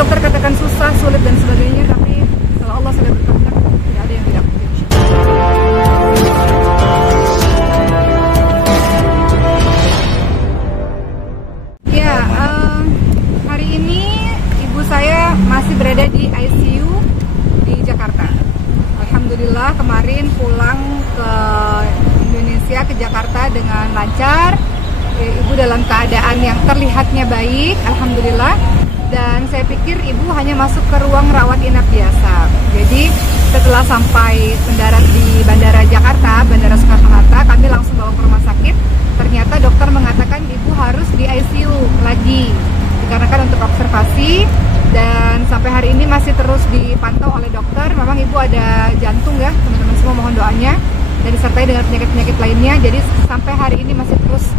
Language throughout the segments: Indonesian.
dokter katakan susah, sulit dan sebagainya, tapi kalau Allah sudah berkehendak tidak ada yang tidak mungkin. Ya, hari ini ibu saya masih berada di ICU di Jakarta. Alhamdulillah kemarin pulang ke Indonesia, ke Jakarta dengan lancar. Ibu dalam keadaan yang terlihatnya baik, alhamdulillah. Dan saya pikir ibu hanya masuk ke ruang rawat inap biasa. Jadi setelah sampai mendarat di Bandara Jakarta, Bandara Soekarno-Hatta, kami langsung bawa ke rumah sakit. Ternyata dokter mengatakan ibu harus di ICU lagi, dikarenakan untuk observasi. Dan sampai hari ini masih terus dipantau oleh dokter. Memang ibu ada jantung ya, teman-teman semua mohon doanya. Dan disertai dengan penyakit-penyakit lainnya. Jadi sampai hari ini masih terus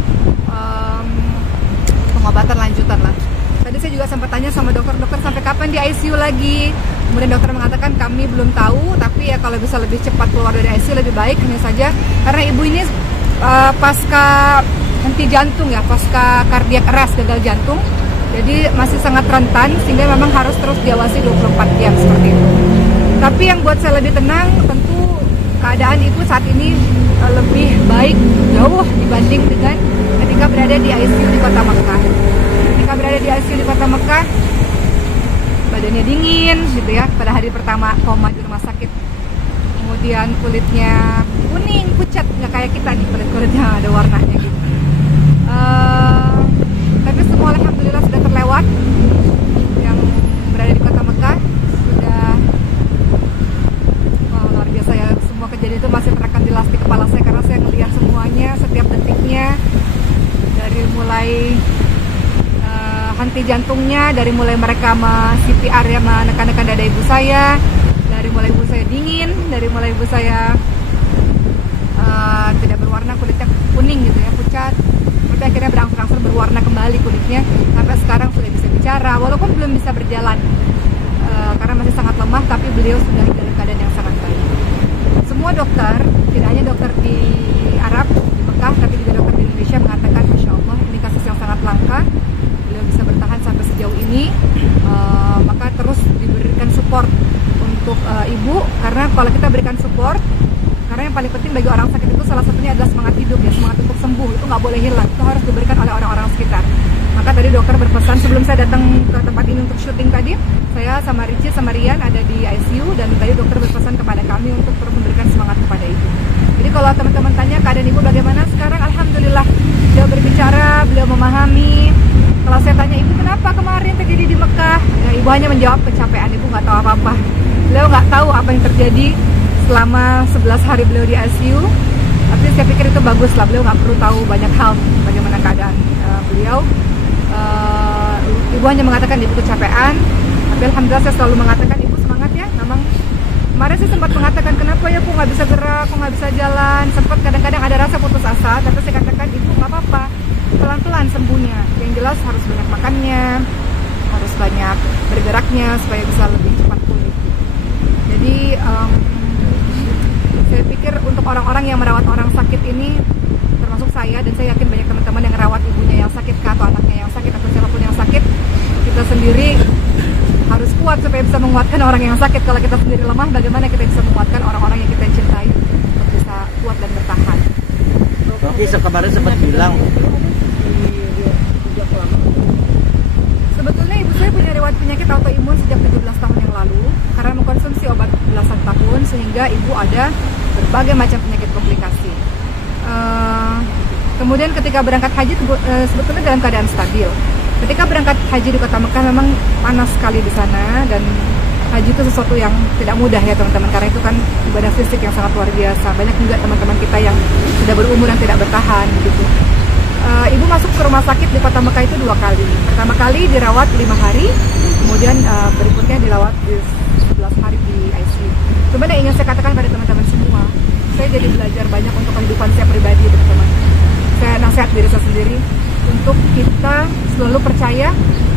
pengobatan lanjutan lah. Tadi saya juga sempat tanya sama dokter sampai kapan di ICU lagi. Kemudian dokter mengatakan kami belum tahu, tapi ya kalau bisa lebih cepat keluar dari ICU lebih baik. Hanya saja karena ibu ini pasca henti jantung ya, pasca kardiak arrest, gagal jantung. Jadi masih sangat rentan sehingga memang harus terus diawasi 24 jam seperti itu. Tapi yang buat saya lebih tenang tentu keadaan ibu saat ini lebih baik jauh dibanding dengan ketika berada di ICU di Kota Mekah. Ketika berada di ICU di Kota Mekah, badannya dingin gitu ya, pada hari pertama koma di rumah sakit. Kemudian kulitnya kuning, pucat, nggak kayak kita nih, kulit-kulitnya ada warnanya gitu. Tapi semua alhamdulillah sudah terlewat. Yang berada di Kota Mekah sudah luar biasa ya, semua kejadian itu masih terekam di lastik kepala saya karena saya ngelihat semuanya, setiap detiknya, dari mulai henti jantungnya, dari mulai mereka CPR ya, menekan-nekan dada ibu saya, dari mulai ibu saya dingin, dari mulai ibu saya tidak berwarna, kulitnya kuning gitu ya, pucat, tapi akhirnya berangsur-angsur berwarna kembali kulitnya, sampai sekarang sudah bisa bicara walaupun belum bisa berjalan karena masih sangat lemah, tapi beliau sudah dalam keadaan yang sangat baik. Semua dokter, tidak hanya dokter di Arab, di Mekah, tapi juga dokter di Indonesia mengatakan Insya Allah ini kasus yang sangat langka, beliau bisa bertahan sampai sejauh ini. Maka terus diberikan support untuk ibu, karena kalau kita berikan support, karena yang paling penting bagi orang sakit itu salah satunya adalah semangat hidup ya, semangat untuk sembuh itu nggak boleh hilang, itu harus diberikan oleh orang-orang sekitar. Maka tadi dokter berpesan sebelum saya datang ke tempat ini untuk syuting tadi, saya sama Richie sama Rian ada di ICU, dan tadi dokter berpesan kepada kami untuk terus memberikan semangat kepada ibu. Jadi kalau teman-teman tanya keadaan ibu bagaimana sekarang, alhamdulillah beliau berbicara, beliau memahami. Kalau saya tanya ibu kenapa kemarin terjadi di Mekah, ya, ibu hanya menjawab kecapean, ibu nggak tahu apa-apa. Beliau nggak tahu apa yang terjadi selama 11 hari beliau di ICU. Tapi saya pikir itu bagus lah, beliau nggak perlu tahu banyak hal bagaimana keadaan beliau. Ibu hanya mengatakan ibu kecapean, tapi alhamdulillah saya selalu mengatakan ibu semangat ya. Memang kemarin saya sempat mengatakan kenapa ya aku nggak bisa gerak, aku nggak bisa jalan, sempat kadang-kadang ada rasa putus asa, tapi saya katakan ibu nggak apa-apa, pelan-pelan sembuhnya. Yang jelas harus banyak makannya, harus banyak bergeraknya supaya bisa lebih cepat pulih. Jadi saya pikir untuk orang-orang yang merawat orang sakit ini, termasuk saya, dan saya yakin banyak teman-teman yang merawat ibunya yang sakit atau anaknya yang sakit atau siapapun yang sakit, kita sendiri harus kuat supaya bisa menguatkan orang yang sakit. Kalau kita sendiri lemah, bagaimana kita bisa menguatkan orang-orang yang kita cintai untuk bisa kuat dan bertahan. Oke, kemarin sempat bilang sebetulnya ibu saya punya riwayat penyakit autoimun sejak 17 tahun yang lalu karena mengkonsumsi obat belasan tahun, sehingga ibu ada berbagai macam penyakit komplikasi. Kemudian ketika berangkat haji sebetulnya dalam keadaan stabil. Ketika berangkat haji di Kota Mekah memang panas sekali di sana, dan haji itu sesuatu yang tidak mudah ya teman-teman, karena itu kan ibadah fisik yang sangat luar biasa. Banyak juga teman-teman kita yang sudah berumur yang tidak bertahan gitu. Ibu masuk ke rumah sakit di Kota Mekah itu 2 kali. Pertama kali dirawat 5 hari, kemudian berikutnya dirawat di 11 hari di ICU. Cuman yang ingin saya katakan pada teman-teman semua, saya jadi belajar banyak untuk kehidupan saya pribadi teman-teman. Saya nasihat diri saya sendiri untuk kita selalu percaya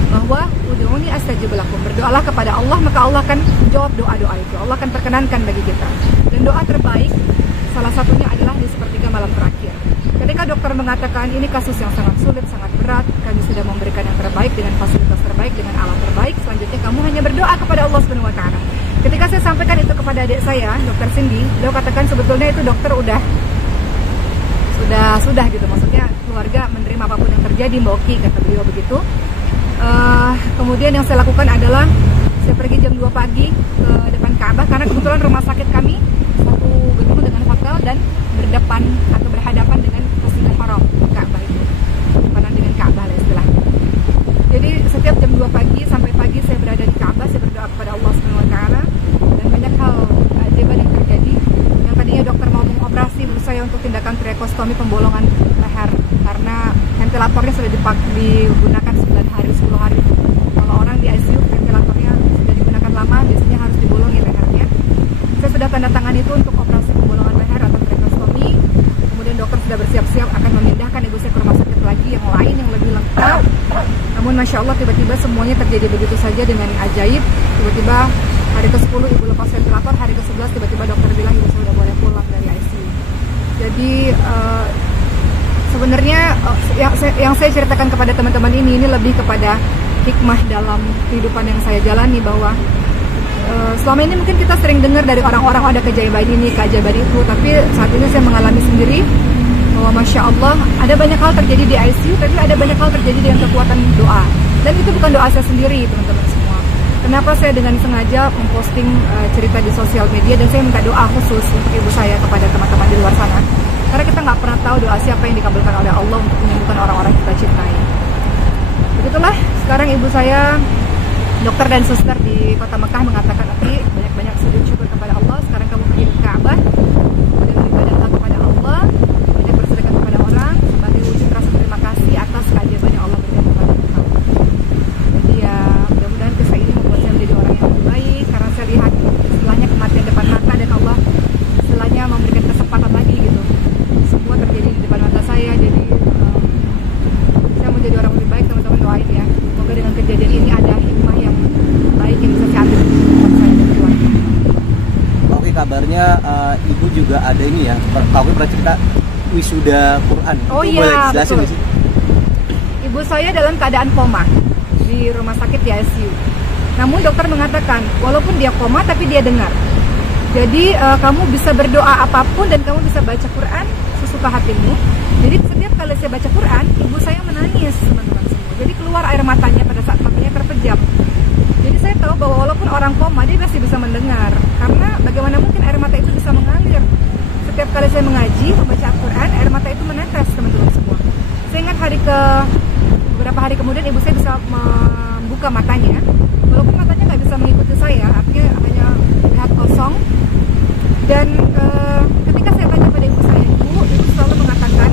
bahwa ud'uni astajib lakum, berdoalah kepada Allah maka Allah akan jawab doa-doa itu, Allah akan perkenankan bagi kita. Dan doa terbaik salah satunya adalah di sepertiga malam terakhir. Ketika dokter mengatakan ini kasus yang sangat sulit, sangat berat, kami sudah memberikan yang terbaik dengan fasilitas terbaik, dengan alat terbaik, selanjutnya kamu hanya berdoa kepada Allah Subhanahu wa taala. Ketika saya sampaikan itu kepada adik saya, Dokter Cindy, beliau katakan sebetulnya itu dokter sudah gitu, maksudnya keluarga menerima apapun yang terjadi, Mbak Oki, kata beliau begitu. Kemudian yang saya lakukan adalah saya pergi jam 2 pagi ke depan Ka'bah, karena kebetulan rumah sakit kami satu gedung dengan hotel dan berdepan atau berhadapan dengan Masjidil Haram, Ka'bah itu berhadapan dengan Ka'bah lah istilahnya. Jadi setiap jam 2 pagi sampai pagi saya berada di Ka'bah, saya berdoa kepada Allah Subhanahu wa taala, dan banyak hal ajaib yang terjadi. Yang tadinya dokter mau mengoperasi ibu saya untuk tindakan tracheostomi, pembolongan leher, karena ventilatornya sudah digunakan 9 hari, 10 hari. Kalau orang di ICU ventilatornya sudah digunakan lama, biasanya harus dibolongi lehernya. Saya sudah tanda tangan itu untuk operasi pembolongan leher atau tracheostomi. Kemudian dokter sudah bersiap-siap akan memindahkan ibu saya ke rumah sakit lagi yang lain yang lebih lengkap. Namun Masya Allah tiba-tiba semuanya terjadi begitu saja dengan ajaib. Tiba-tiba hari ke-10 ibu lepas ventilator, hari ke-11 tiba-tiba dokter bilang ibu saya sudah boleh pulang dari ICU. Jadi sebenarnya yang saya ceritakan kepada teman-teman ini lebih kepada hikmah dalam kehidupan yang saya jalani, bahwa selama ini mungkin kita sering dengar dari orang-orang ada keajaiban ini, keajaiban itu, tapi saat ini saya mengalami sendiri bahwa Masya Allah ada banyak hal terjadi di ICU, tapi ada banyak hal terjadi dengan kekuatan doa. Dan itu bukan doa saya sendiri, teman-teman semua. Kenapa saya dengan sengaja memposting cerita di sosial media, dan saya minta doa khusus untuk ibu saya kepada teman-teman di luar sana, karena kita nggak pernah tahu doa siapa yang dikabulkan oleh Allah untuk menyembuhkan orang-orang yang kita cintai. Begitulah, sekarang ibu saya, dokter dan suster di kota Mekah mengatakan, nanti banyak-banyak sujud syukur kepada Allah. Sekarang kamu pergi ke Ka'bah, kemudian beribadah kepada Allah, banyak bersedekah kepada orang sebagai wujud rasa terima kasih atas keajaiban yang Allah berikan kepada kamu. Jadi ya mudah-mudahan kisah ini membuat saya menjadi orang yang lebih baik, karena saya lihat istilahnya kematian depan mata, dan Allah istilahnya memberikan kesempatan lagi gitu. Semua terjadi di depan mata saya, jadi saya mau jadi orang lebih baik. Teman-teman doain ya, semoga dengan kejadian ini ada hikmah yang baik yang bisa saya ambil untuk saya dan keluarga. Oke, kabarnya ibu juga ada ini ya, Kak pernah cerita wisuda Quran. Oh itu iya, boleh dijelasin betul. sih? Ibu saya dalam keadaan koma di rumah sakit di ICU. Namun dokter mengatakan walaupun dia koma tapi dia dengar. Jadi kamu bisa berdoa apapun dan kamu bisa baca Quran sesuka hatimu. Jadi setiap kali saya baca Quran, ibu saya menangis, teman-teman semua. Jadi keluar air matanya pada saat matanya terpejam. Jadi saya tahu bahwa walaupun orang koma dia masih bisa mendengar. Karena bagaimana mungkin air mata itu bisa mengalir? Setiap kali saya mengaji, membaca Al-Quran, air mata itu menetes, teman-teman semua. Saya ingat beberapa hari kemudian ibu saya bisa membuka matanya. Walaupun matanya nggak bisa mengikuti saya, artinya hanya lihat kosong. Dan ketika saya tanya pada ibu saya, ibu selalu mengatakan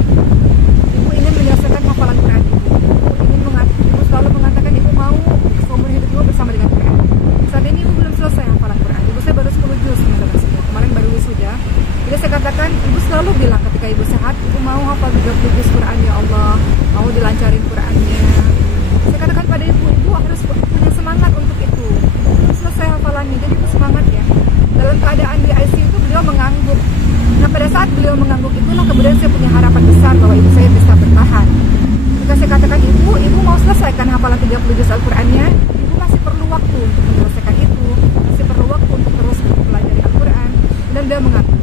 ibu ingin menyelesaikan hafalan Quran ibu selalu mengatakan ibu mau seumur hidup ibu bersama dengan Quran. Saat ini ibu belum selesai hafalan Quran, ibu saya baru 10 juz, teman-teman semua. Kemarin baru wisuda. Jadi saya katakan ibu selalu bilang ketika ibu sehat, ibu mau hafal 30 juz Quran ya Allah, mau dilancarin Qurannya. Saya katakan pada ibu harus punya semangat untuk itu, selesai hafalannya. Jadi ibu semangat ya. Dalam keadaan di ICU itu beliau mengangguk. Nah pada saat beliau mengangguk itulah kemudian saya punya harapan besar bahwa ibu saya bisa bertahan. Ketika saya katakan ibu mau selesaikan hafalan 30 juz Al-Qurannya, ibu masih perlu waktu untuk menyelesaikan itu, masih perlu waktu untuk terus mempelajari Al-Quran, dan beliau mengangguk.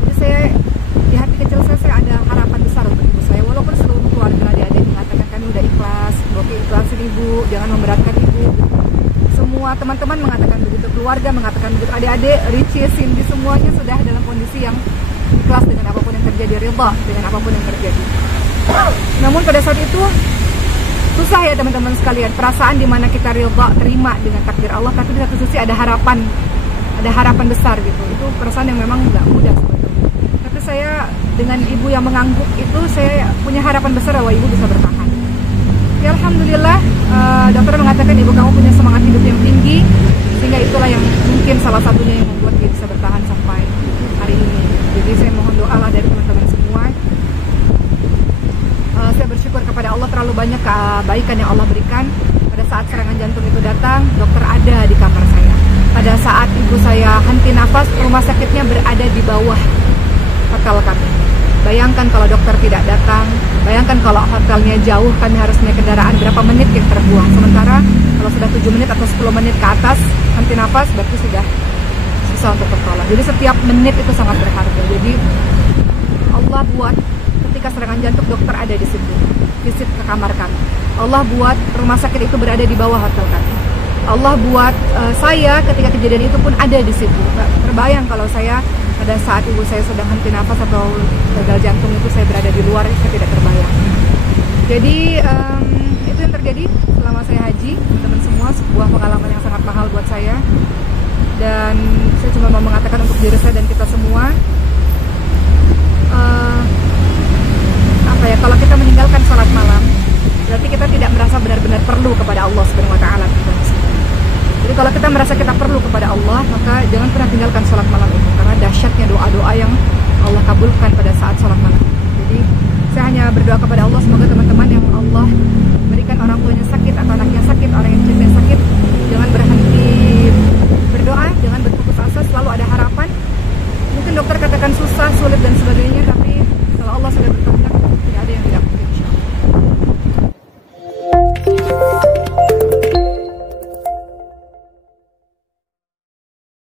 Jadi saya di hati kecil saya ada harapan besar untuk ibu saya, walaupun seluruh keluarga adik-adik mengatakan kami udah ikhlas, oke ikhlasin ibu, jangan memberatkan ibu. Semua teman-teman mengatakan begitu, keluarga mengatakan begitu, adik-adik, Richie, Cindy, semuanya sudah dalam kondisi yang ikhlas dengan apapun yang terjadi, ridha dengan apapun yang terjadi. Namun pada saat itu susah ya teman-teman sekalian, perasaan dimana kita ridha, terima dengan takdir Allah, tapi di satu sisi ada harapan besar gitu. Itu perasaan yang memang nggak mudah sebetulnya. Tapi saya dengan ibu yang mengangguk itu, saya punya harapan besar bahwa ibu bisa bertahan. Ya Alhamdulillah, dokter mengatakan ibu kamu punya semangat hidup yang tinggi, sehingga itulah yang mungkin salah satunya yang membuat dia bisa bertahan sampai hari ini. Jadi saya mohon doa lah dari teman-teman semua. Saya bersyukur kepada Allah terlalu banyak kebaikan yang Allah berikan. Pada saat serangan jantung itu datang, dokter ada di kamar saya. Pada saat ibu saya henti nafas, rumah sakitnya berada di bawah hotel kami. Bayangkan kalau dokter tidak datang, bayangkan kalau hotelnya jauh, kami harus naik kendaraan, berapa menit yang terbuang. Sementara kalau sudah 7 menit atau 10 menit ke atas henti nafas, berarti sudah susah untuk tertolong. Jadi setiap menit itu sangat berharga. Jadi Allah buat ketika serangan jantung dokter ada di situ, visit ke kamar kami. Allah buat rumah sakit itu berada di bawah hotel kami. Allah buat saya ketika kejadian itu pun ada di situ. Terbayang kalau saya pada saat ibu saya sedang henti nafas atau gagal jantung itu saya berada di luar, saya tidak terbayang. Jadi itu yang terjadi selama saya haji, teman-teman semua, sebuah pengalaman yang sangat mahal buat saya. Dan saya cuma mau mengatakan untuk diri saya dan kita semua, kalau kita meninggalkan sholat malam, berarti kita tidak merasa benar-benar perlu kepada Allah Subhanahu wa Ta'ala. Jadi kalau kita merasa kita perlu kepada Allah, maka jangan pernah tinggalkan sholat malam itu, karena dahsyatnya doa-doa yang Allah kabulkan pada saat sholat malam. Jadi saya hanya berdoa kepada Allah, semoga teman-teman yang Allah berikan orang tuanya sakit atau anaknya sakit, orang yang cintai sakit, jangan berhenti berdoa, jangan berputus asa, selalu ada harapan. Mungkin dokter katakan susah, sulit dan sebagainya, tapi kalau Allah